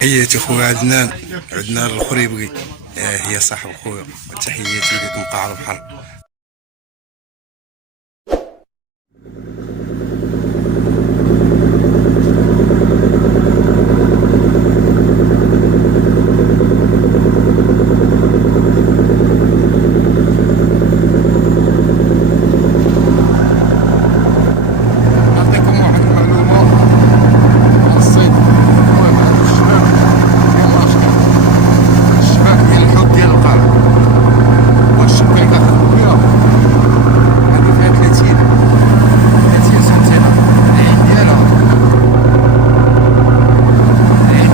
تحياتي خويا عدنان الخريبقي. هي صاحب خويا. تحياتي لكم قاع البحر. نعطيكم واحد المعلومة عن الصيد. المهم هاد الشباك فيه مشكل، هاد الشباك ديال الحوت ديال القارة. واش الشبكة اللي كنخدمو بيها هادي فيها 30 سنتيمتر. العين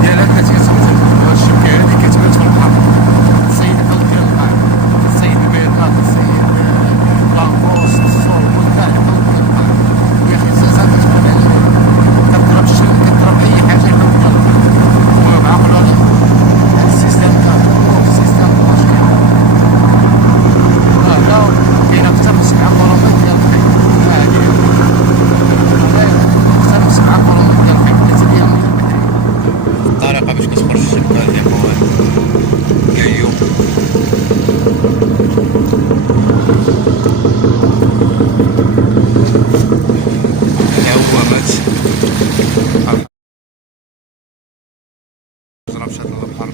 ديالها 30 سنتيمتر. وهاد الشبكة هادي كتبات في البحر. تصيد الحوت ديال القارة، تصيد البيضات، تصيد لانغوست، الصرمون، كاع الحوت ديال القارة. ويا أخي الزازا كتكون عليه كضرب الشرك، كضرب أي حاجة الحوت ديال القارة. المهم عقلو على هاد السيستم كامل، السيستم مشكل. لا كاينة أكتر من 7 كيلومتر ديال الخيط. هادي أكتر من 7 كيلومتر ديال الخيط، 3 ديال الميل البحرية. الطريقة باش كتخرج الشبكة الإخوان كايو. العوامات الجرة مشات للبحر.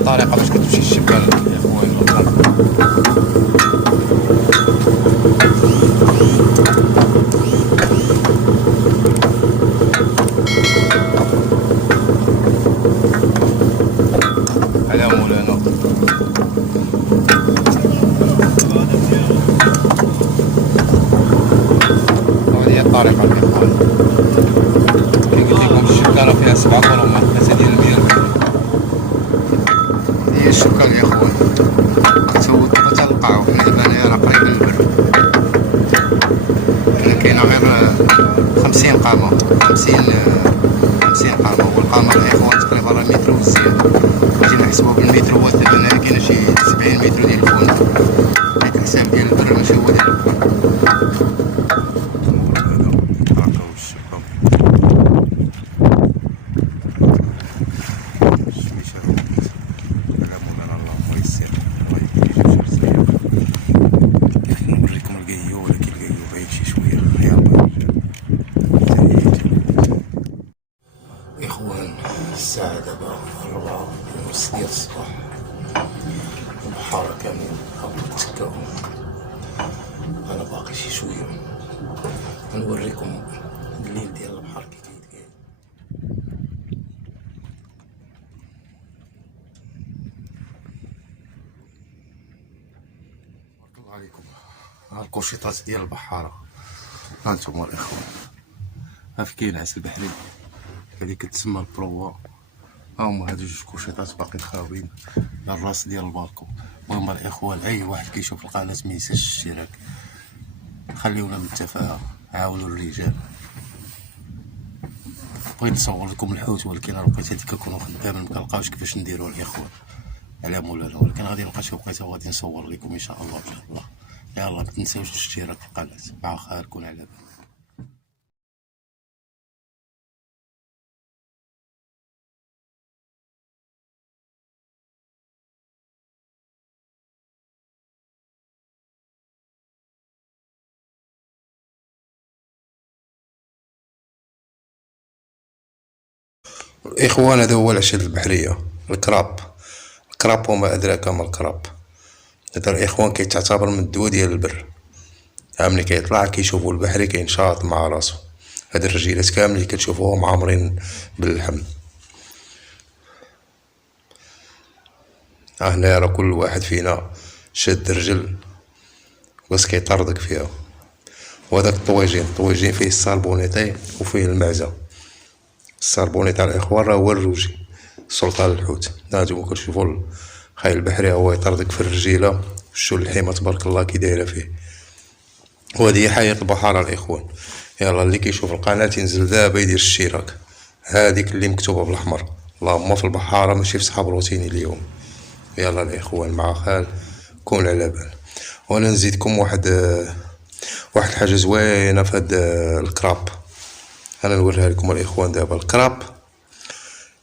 الطريقة باش كتمشي الشبكة الإخوان للبحر. على مولانا. هذه هي الطريقة الإخوان. كي قلت لكم الشبكة راه فيها 7 كيلومتر، 3 ديال الميل البحرية. هذه هي الشبكة الإخوان. غتسود دابا تلقاو حنا دابا هنايا راه قريب للبر. هنا كاينة غير 50 قامة، 50 قامة. والقامة الإخوان تقريبا راه متر وزيادة. جينا نحسبوها بالمتر، هو دابا هنايا كاينة شي 70 متر ديال الفوند. ديك الحساب ديال البر ماشي هو ديال البحر. راكو الشبكة الشميشة على مولانا. اللهم يسر، الله يجيب شي رزق. نوريكم القيو، ولكن القيو بعيد شي شوية. يلا إخوان، الساعة دابا 4:30 ديال الصباح. البحارة كامل هبطوا تسكاو. أنا باقي شي شوية غنوريكم الليل ديال البحر كي كيتقاد. بارك الله عليكم. ها الكوشيطات ديال البحارة، ها نتوما الإخوان. ها في كاين عسل بحري، هادي كتسمى البروا. ها هما هادو جوج كوشيطات باقي خاويين على الراس ديال البالكو. المهم الإخوان، أي واحد كيشوف القناة مينساش الاشتراك. خليونا من التفاهة، عاونوا الرجال. بغيت نصور لكم الحوت، ولكن انا لقيت هادي كنكونو خدامين مكنلقاوش كيفاش نديرو الإخوان على مولانا. ولكن غادي نلقى شي وقيته وغادي نصور لكم ان شاء الله. ان شاء الله. يلا متنساوش الاشتراك في القناة. مع خير، كون على بالك. الإخوان، هذا هو العشاء البحرية، الكراب. الكراب وما أدراك ما الكراب. هذا الإخوان كيتعتبر من الدوا ديال البر. ملي كيطلع كيشوفو البحري كينشاط مع راسو. هاد الرجيلات كامل اللي كتشوفوهم عامرين باللحم. هنا راه كل واحد فينا شاد رجل واش كيطردك فيها. وهداك الطويجين فيه الساربونيطي وفيه المعزة. الساربونيطي الإخوان راه هو الروجي، سلطان الحوت. هانتوما كتشوفو الخيل البحري هو يطردك في الرجيلة. شو اللحيمة تبارك الله كي دايرة فيه. وهذه هي حياة البحارة الإخوان. يلا اللي كيشوف القناة ينزل دابا يدير الاشتراك. هاديك اللي مكتوبة بالأحمر، اللهم في البحارة ماشي في صحاب روتيني اليوم. يلا الاخوان مع خال كون على بال. وانا نزيدكم واحد الحاجه زوينه في هاد الكراب. انا نوريها لكم الاخوان دابا. الكراب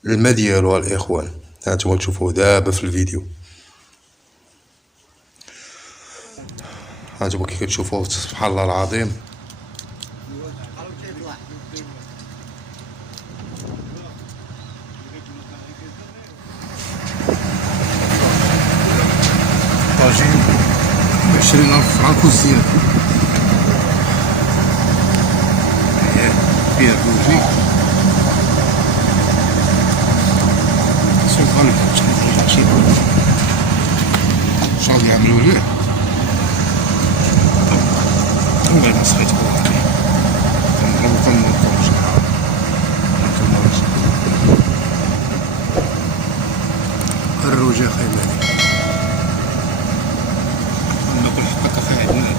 الماء ديالو الاخوان هانتوما تشوفوه دابا في الفيديو. هانتوما كي كتشوفوه سبحان الله العظيم. طاجين ب20,000 فرانك وزيادة. فيه الروجي سوق غالي شغل يعملوا ليه والله ما صحيت نضربو الروجي خاي مالي ناكل حقك اخي. عندنا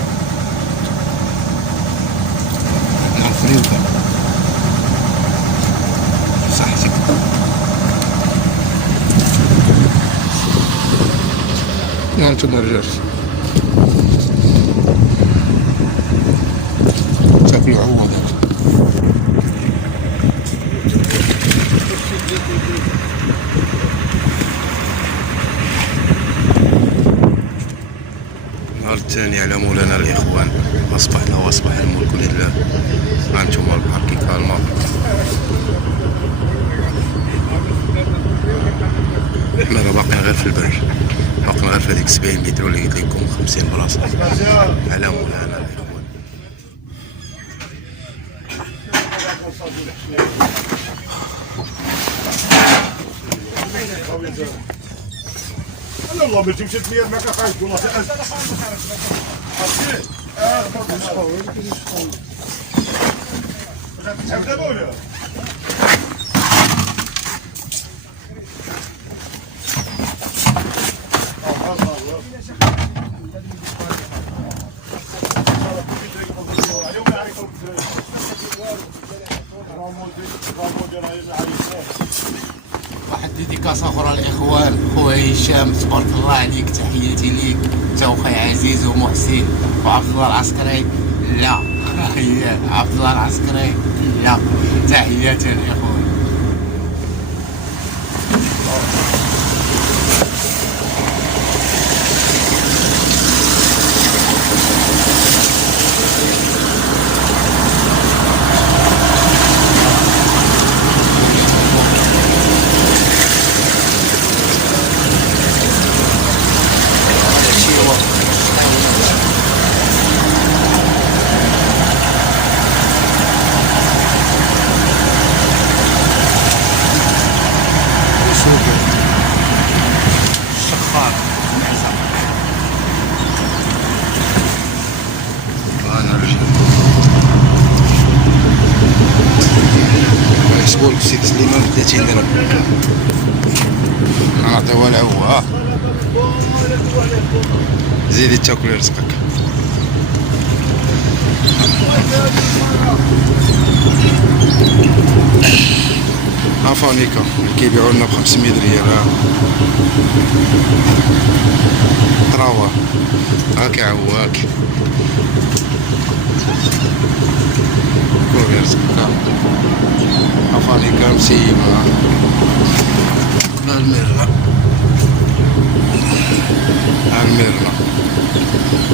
الفريزة صحتك. هانتوما الرجال تاكلو عوضات. النهار الثاني على مولانا الاخوان. اصبحنا واصبح الملك لله. هانتوما البحر كي كالما. حنا راه باقيين غير في البر، باقيين غير في هذيك 70 متر اللي قلت لكم 50 بلاصه على مولانا الاخوان. والله ما تمشي تمير معك خايف والله واحد ديديكاس اخرى الاخوان. خويا هشام تبارك الله عليك، تحياتي ليك انت وخي عزيز ومحسن وعبد الله العسكري. لا هي عبد الله العسكري. لا تحياتي الاخوان. الشخار معزة انا رجل نحسبو لك سيدي سليمان ب 30 درهم. نعطيوها العوا. زيدي تاكل رزقك. افانيكا اللي كيبيعوا لنا ب 500 ريال. تراوه هاك عواك كل رزقك. افانيكا مسيمة. الميرنا الميرنا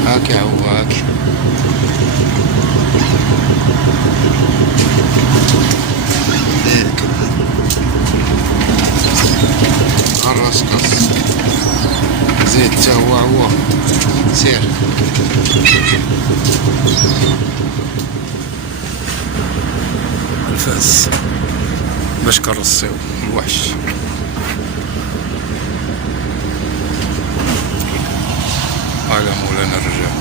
هاك عواك. الراسكاس زيد تا هو سير. الفاس باش كنرصيو الوحش. على مولانا الرجال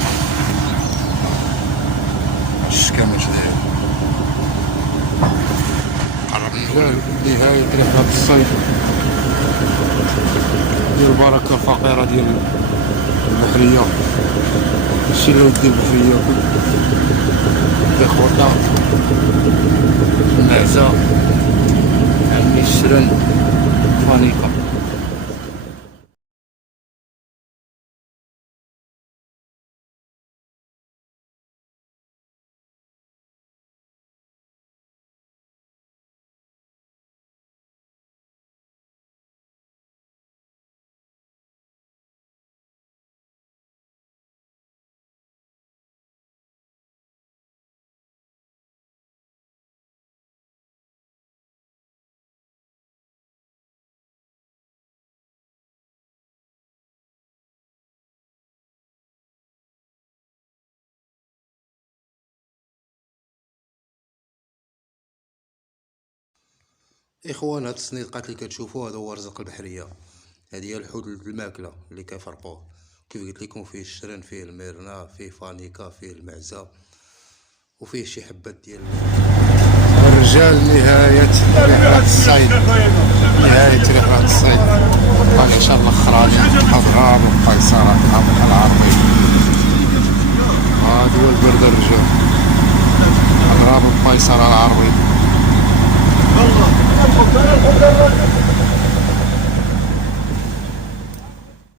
الشكامة داير. قربنا نهاية رحلة الصيد ديال البركة الفقيرة ديال البحرية. هادشي اللي ودي البحرية دي خوطة المعزة عمي الشرن فانيكا. اخوان، هاد السنيدقات اللي كتشوفوا هذا هو رزق البحريه. هذه هي الحوت الماكله اللي كيفرقوه. كيف قلت لكم فيه الشرن، فيه الميرنا، فيه فانيكا، فيه المعزه، وفيه شي حبات ديال الرجال. نهايه رحله الصيد، نهايه رحله الصيد. بقى العشاء الاخراني اضراب وقيصرات العربي. هادي هو البرد الرجال، اضراب وقيصر العربي.